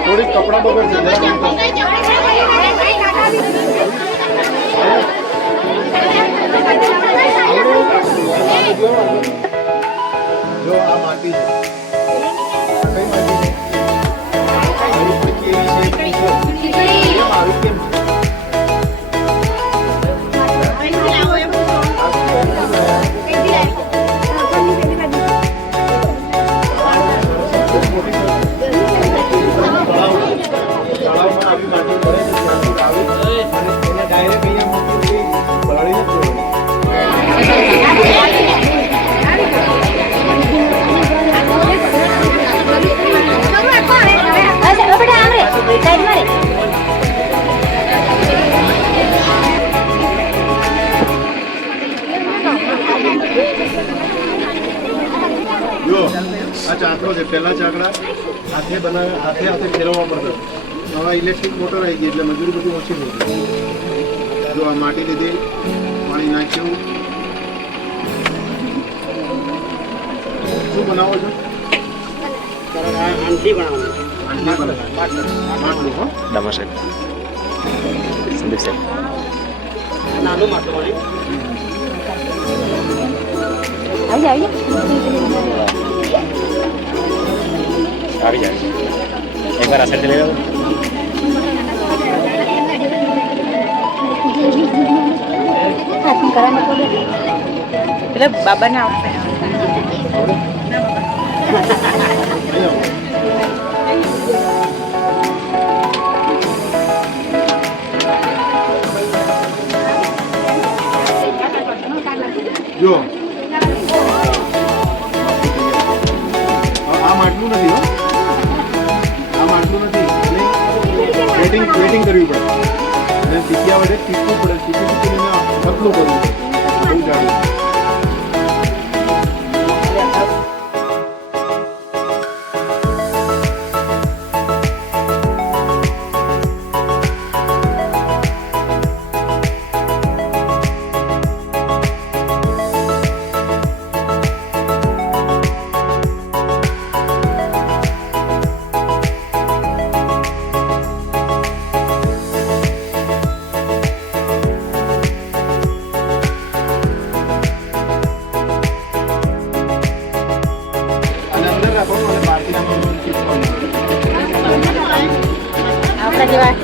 થોડીક કપડા બગડ છે જો આ માટી છે કઈ માટી છે કેવી છે આવી કેમ ચાકડો છે પહેલા ચાકડા હાથે બનાવે હાથે ફેરવવા પડતો હવે ઇલેક્ટ્રિક મોટર આવી ગઈ એટલે મજૂરી બધી ઓછી થઈ ગઈ જો આ માટી લીધી પાણી નાખ્યું શું બનાવો છો આંટી બનાવવાનું હો દમા સાહેબ સંદીપ સાહેબ નાનું માટલું આવી જાય એક વાર અસર લઈ લો એટલે બાબા ના જો આ માટલું નથી હો આ માટલું નથી વેટિંગ કરવી પડે અને ટીપિયા વડે ટીપવું પડે ટીપીને પતલું કરવું પડે બહુ જાડું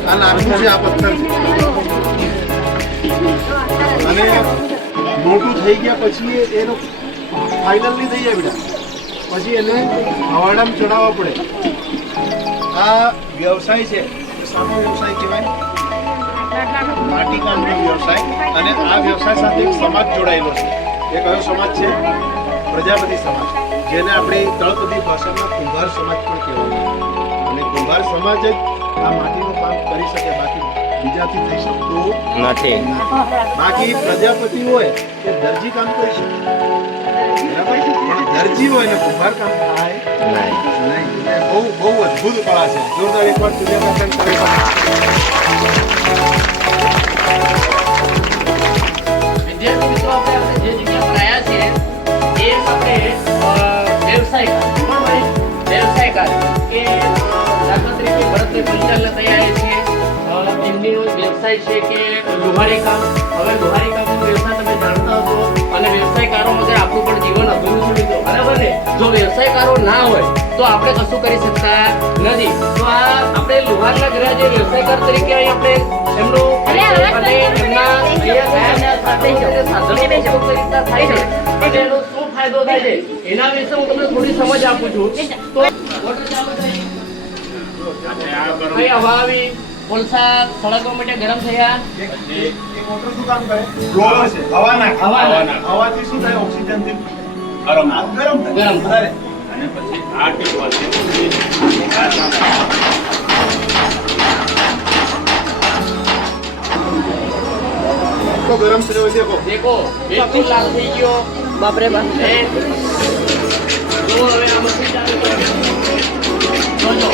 આ નાનું છે આ પથ્થર અને મોટું થઈ ગયા પછી એનો ફાઇનલ નહીં થઈ જાય બેટા પછી એને હવાડામાં ચડાવવા પડે આ વ્યવસાય છે શાનો વ્યવસાય કહેવાય માટીકામનો વ્યવસાય અને આ વ્યવસાય સાથે એક સમાજ જોડાયેલો છે એ કયો સમાજ છે પ્રજાપતિ સમાજ જેને આપણે તળપદી ભાષામાં કુંભાર સમાજ પણ કહેવાય અને કુંભાર સમાજ જ આ માટીનું કામ કરી શકે બાકી બીજાથી થઈ શકતું નથી બાકી પ્રજાપતિ હોય એ દરજી કામ કરી શકે બરાબર પણ દરજી હોય ને કુંભાર કામ થાય નહીં બહુ બહુ અદ્ભુત કળા છે જોરદાર એકવાર સૂર્યકાંતન કરી વિદ્યાર્થી મિત્રો આપણે જે જગ્યા પર આવ્યા છીએ એ આપણે વ્યવસાયકાર કે દાખલા તરીકે ભરતને પંચાલના તૈયારી છે એમની વ્યવસાય છે કે લુહારી કામ હવે લુહારી કામનો વ્યવસાય તમે જાણતા હશો અને વ્યવસાયકારો વગર આપણું પણ જીવન અધૂરું છે મિત્રો બરાબર ને જો વ્યવસાયકારો ના હોય તો આપણે કશું કરી શકતા નથી તો આ આપણે લુહારના ઘરે જે વ્યવસાયકાર તરીકે અહીં આપણે એમનો અને એમના અહીંયા સાધનો થાય છે અને એનો શું ફાયદો થાય છે એના વિશે હું તમને થોડી સમજ આપું છું તો મોટર ચાલુ થઈ કઈ હવા આવી કોલસા સળગવા માટે ગરમ થયા એ મોટર શું કામ કરે બ્લોઅર છે હવા નાખે હવાથી શું થાય ઓક્સિજન થી ગરમ થાય અને પછી આ ટીપ પાસે તો ગરમ છે દેખો બિલકુલ લાલ થઈ ગયો બાપરે બાપ જો હવે આ મશીન ચાલુ કરો જોજો